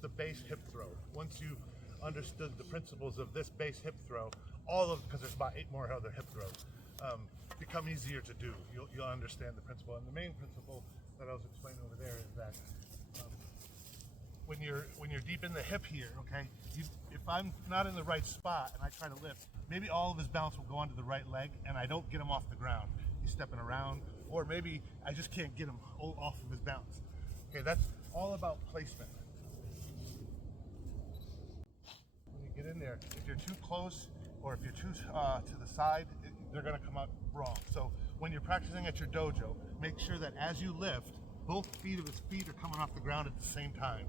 the base hip throw. Once you've understood the principles of this base hip throw, all of, because there's about 8 more other hip throws, become easier to do. You'll understand the principle. And the main principle that I was explaining over there is that when you're deep in the hip here, okay, if I'm not in the right spot and I try to lift, maybe all of his balance will go onto the right leg and I don't get him off the ground. He's stepping around, or maybe I just can't get him off of his balance. Okay, that's all about placement. When you get in there, if you're too close or if you're too to the side, they're gonna come out wrong. So when you're practicing at your dojo, make sure that as you lift, both feet of his feet are coming off the ground at the same time.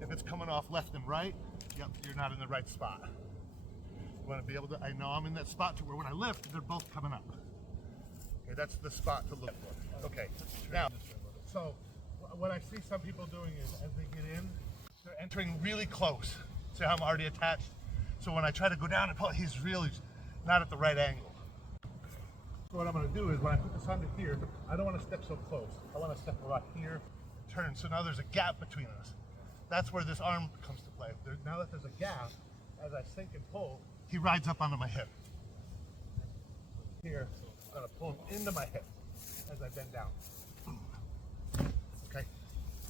If it's coming off left and right, yep, you're not in the right spot. You want to be able to, I know I'm in that spot to where when I lift, they're both coming up. Okay, that's the spot to look for. Okay, now, so what I see some people doing is as they get in, they're entering really close. See how I'm already attached? So when I try to go down and pull, he's really not at the right angle. So what I'm going to do is when I put this under here, I don't want to step so close. I want to step right here, turn. So now there's a gap between us. That's where this arm comes to play. Now that there's a gap, as I sink and pull, he rides up onto my hip. Here, I'm going to pull him into my hip as I bend down. Okay,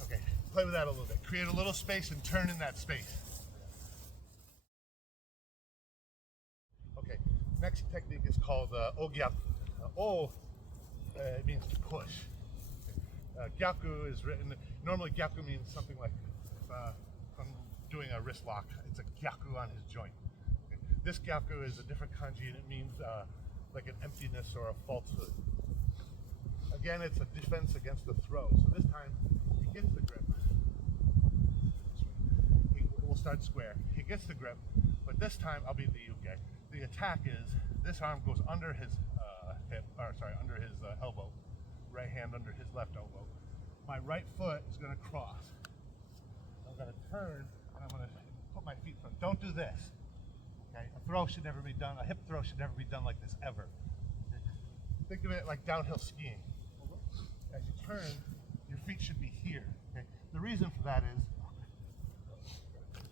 okay. Play with that a little bit. Create a little space and turn in that space. Okay, next technique is called O Gyaku. It means to push. Gyaku is written, normally Gyaku means something like from doing a wrist lock, it's a gyaku on his joint. Okay. This gyaku is a different kanji and it means like an emptiness or a falsehood. Again, it's a defense against the throw. So this time he gets the grip. We'll start square. He gets the grip, but this time I'll be the yuge. The attack is this arm goes under his under his elbow. Right hand under his left elbow. My right foot is going to cross. I'm going to turn and I'm going to put my feet front. Don't do this. Okay, a throw should never be done. A hip throw should never be done like this ever. Think of it like downhill skiing. As you turn, your feet should be here. Okay? The reason for that is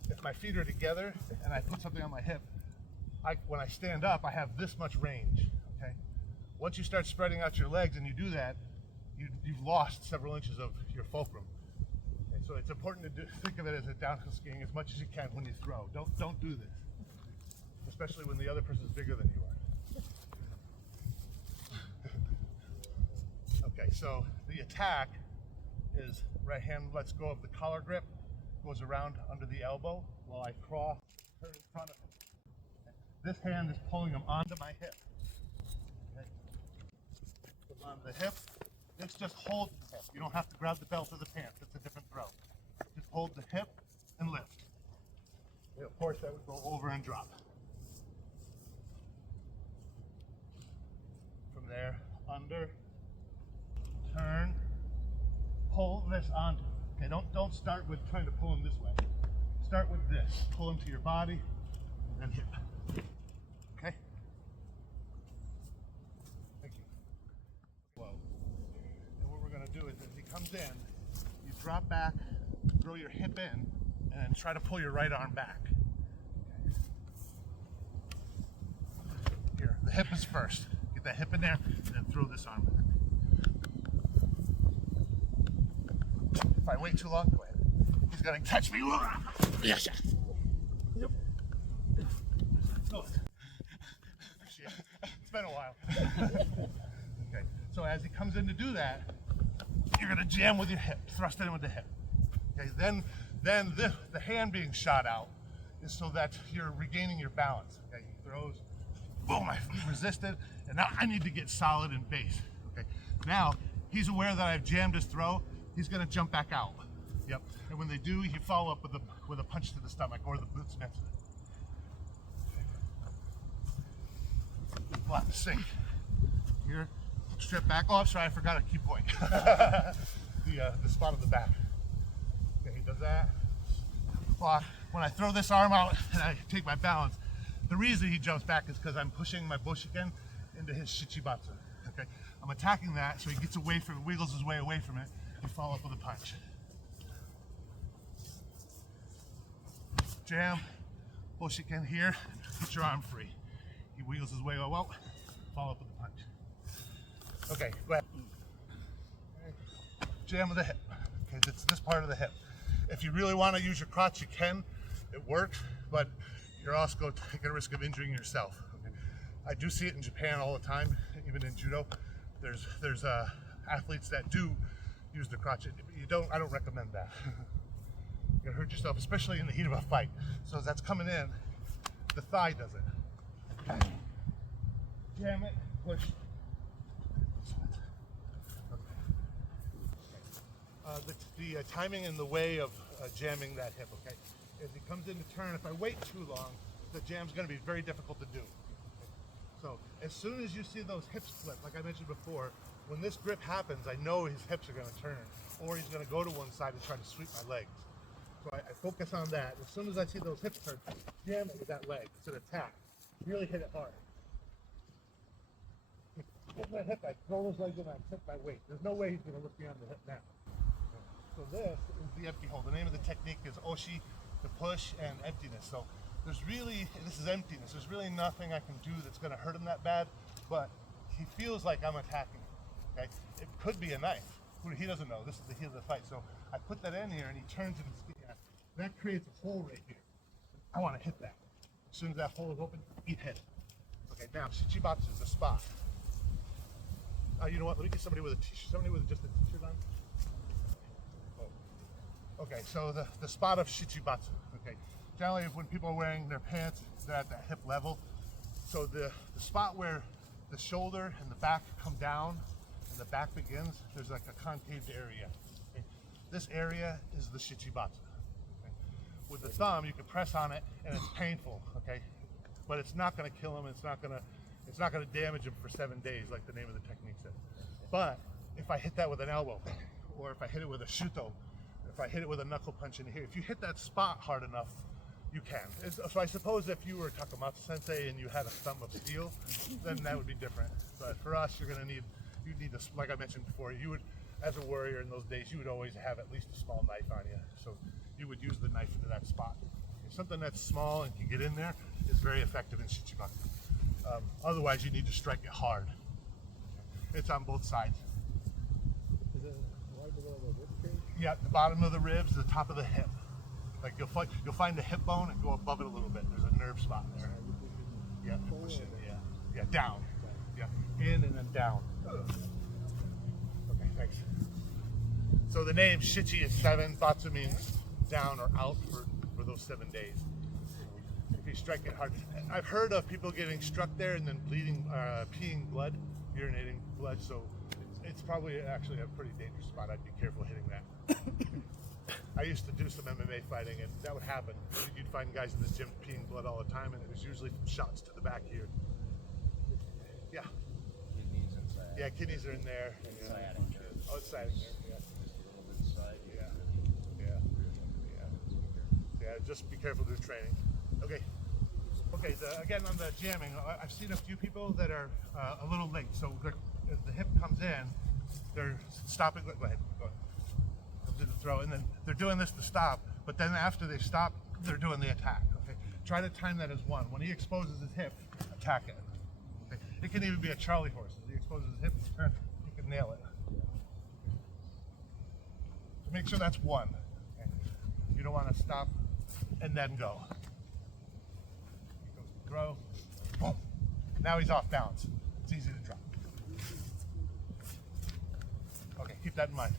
if my feet are together and I put something on my hip, when I stand up, I have this much range. Okay. Once you start spreading out your legs and you do that, you've lost several inches of your fulcrum. Okay, so it's important to think of it as a downhill skiing as much as you can when you throw. Don't do this, especially when the other person is bigger than you are. Okay, so the attack is right hand lets go of the collar grip, goes around under the elbow while I cross, turn in front of him. Okay. This hand is pulling him onto my hip. On the hip, this just holds the hip. You don't have to grab the belt or the pants. It's a different throw. Just hold the hip and lift. And of course, that would go over and drop. From there, under, turn, pull this onto. Okay, don't start with trying to pull him this way. Start with this. Pull him to your body, and then hip. Okay. Do is as he comes in, you drop back, throw your hip in, and try to pull your right arm back. Okay. Here, the hip is first. Get that hip in there, and then throw this arm back. If I wait too long, go ahead. He's gonna catch me. Yes. Yep. Oh. Shit. It's been a while. Okay. So as he comes in to do that, you're going to jam with your hip, thrust it in with the hip. Okay, then the hand being shot out is so that you're regaining your balance. Okay, he throws, boom, I resisted, and now I need to get solid in base. Okay, now he's aware that I've jammed his throw. He's going to jump back out. Yep, and when they do, you follow up with a punch to the stomach or the boots next to it. Block the sink. Here. Strip back. Oh, I'm sorry, I forgot a key point. the spot on the back. Okay, he does that. Block. When I throw this arm out and I take my balance, the reason he jumps back is because I'm pushing my Boshiken into his Shichibatsu. Okay, I'm attacking that so he gets away from it, wiggles his way away from it, and follow up with a punch. jam, push again here, get your arm free. He wheels his way out, follow up with the punch. Okay, go ahead. Jam of the hip. Okay, it's this part of the hip. If you really want to use your crotch, you can. It works, but you're also taking a risk of injuring yourself. Okay? I do see it in Japan all the time, even in judo. There's athletes that do use the crotch. I don't recommend that. You're gonna hurt yourself, especially in the heat of a fight. So as that's coming in, the thigh does it. Jam it, push. The timing and the way of jamming that hip, okay? As he comes in to turn, if I wait too long, the jam's gonna be very difficult to do. Okay? So as soon as you see those hips flip, like I mentioned before, when this grip happens, I know his hips are gonna turn, or he's gonna go to one side and try to sweep my legs. So I focus on that. As soon as I see those hips turn, jam it with that leg. It's an attack. Really hit it hard. Hit my hip, I throw those legs in, I tip my weight. There's no way he's gonna look beyond the hip now. So this is the empty hold. The name of the technique is oshi, to push, and emptiness. So this is emptiness. There's really nothing I can do that's gonna hurt him that bad, but he feels like I'm attacking him, okay? It could be a knife. He doesn't know. This is the heat of the fight. So I put that in here and he turns it and that creates a hole right here. I wanna hit that. As soon as that hole is open, hit it. Okay, now Shichibatsu is the spot. You know what, let me get somebody with just a t-shirt on. Okay, so the spot of Shichibatsu, okay. Generally, when people are wearing their pants, they're at that hip level. So the spot where the shoulder and the back come down and the back begins, there's like a concave area. Okay? This area is the Shichibatsu. Okay? With the thumb, you can press on it and it's painful, okay? But it's not gonna kill him, it's not gonna damage him for 7 days like the name of the technique says. But if I hit that with an elbow, or if I hit it with a shuto, if I hit it with a knuckle punch in here, if you hit that spot hard enough, you can. So I suppose if you were Takamatsu sensei and you had a thumb of steel, then that would be different. But for us, you'd need this, like I mentioned before, you would, as a warrior in those days, you would always have at least a small knife on you. So you would use the knife into that spot. Something that's small and can get in there is very effective in Shichibatsu. Otherwise, you need to strike it hard. It's on both sides. Is it right below the rib cage? Yeah, the bottom of the ribs, the top of the hip. Like you'll find the hip bone and go above it a little bit. There's a nerve spot there. Yeah, push it. Yeah, down. Yeah, in and then down. Okay, thanks. So the name Shichi is 7. Batsu means down or out for those 7 days. If you strike it hard, I've heard of people getting struck there and then bleeding, peeing blood, urinating blood. So it's probably actually a pretty dangerous spot. I'd be careful hitting that. I used to do some MMA fighting and that would happen. You'd find guys in the gym peeing blood all the time and it was usually from shots to the back here. Yeah. Kidneys inside. Yeah, kidneys are in there. Sciatic nerve. Oh, it's sciatic nerve, yeah. Just a little bit side. Yeah, just be careful during training. Okay. Okay, again on the jamming, I've seen a few people that are a little late. So as the hip comes in, they're stopping. Go ahead. Comes in the throw, and then they're doing this to stop. But then after they stop, they're doing the attack. Okay. Try to time that as one. When he exposes his hip, attack it. Okay. It can even be a Charlie horse. As he exposes his hip, turn. You can nail it. So make sure that's one. Okay. You don't want to stop and then go. Throw, boom. Now he's off balance. It's easy to drop. Okay, keep that in mind.